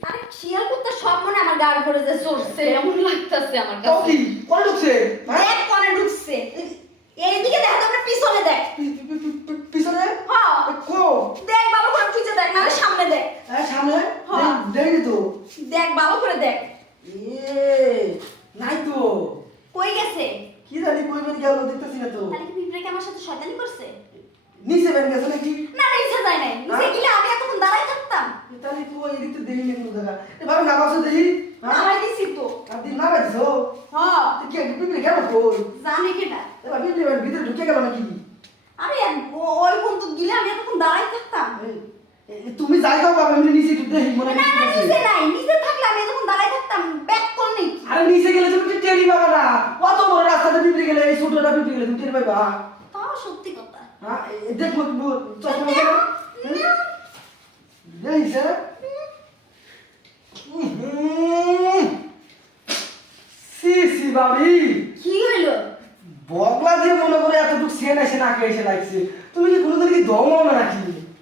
আরে শিয়াল কুত্তা সব মনে আমার গাড় ভরে যে চড়ছে এমন লাগতেছে আমার তো কাছে। কি কোন ঢুকছে দেখ কোনে ঢুকছে। এইদিকে দেখ তোমরা পিছনে দেখ। পিছনে হ্যাঁ কো দেখ ভালো করে পিছে দেখ না সামনে দেখ। হ্যাঁ সামনে হ্যাঁ। দেখি তো দেখ ভালো করে দেখ। নাই তো কই গেছে? কি জানি কই বের গেল দেখতেছি না তো তাহলে কি পিঁপড়ে কি আমার সাথে শয়তানি করছে? নিচে বের গেছে নাকি না না ইচ্ছা যায় নাই। নিচে গেলে আমি এতক্ষণ দাঁড়াই থাকতাম। তাহলে তো এই দিকতে দেখি না কোনো জায়গা এবারে না বাসে দেখি নামাই দিছি তো। আর দিন না বাজছো হ্যাঁ তো কি পিপি গেল কই জানি কেটা। এবার পিপি ভিতরে ঢুকে গেল নাকি আরে ওই পর্যন্ত গেলে আমি এতক্ষণ দাঁড়াই থাকতাম। তুমি যাই দাও বাবা আমি নিচে একটু দেখি মনে না না হয় নিচে নাই। নিচে থাকলে আমি এতক্ষণ দাঁড়াই থাকতাম। ব্যাক কর নেই। আরে নিচে গেলে তুমি তো টেরি পাবা না অত বড় রাস্তাতে পিপি গেলে এই ছোটটা পিপি গেলে তুমি টেরি পাবা তাও সত্যি কথা। হ্যাঁ দেখো চশমা কেন এই স্যার সি সি বাবি কি হইলো? বগলা দিয়ে মনে করে এতটুকু সেন এসে নাকে এসে লাগছে তুমি কি কোনোদিন কি দম না নাকি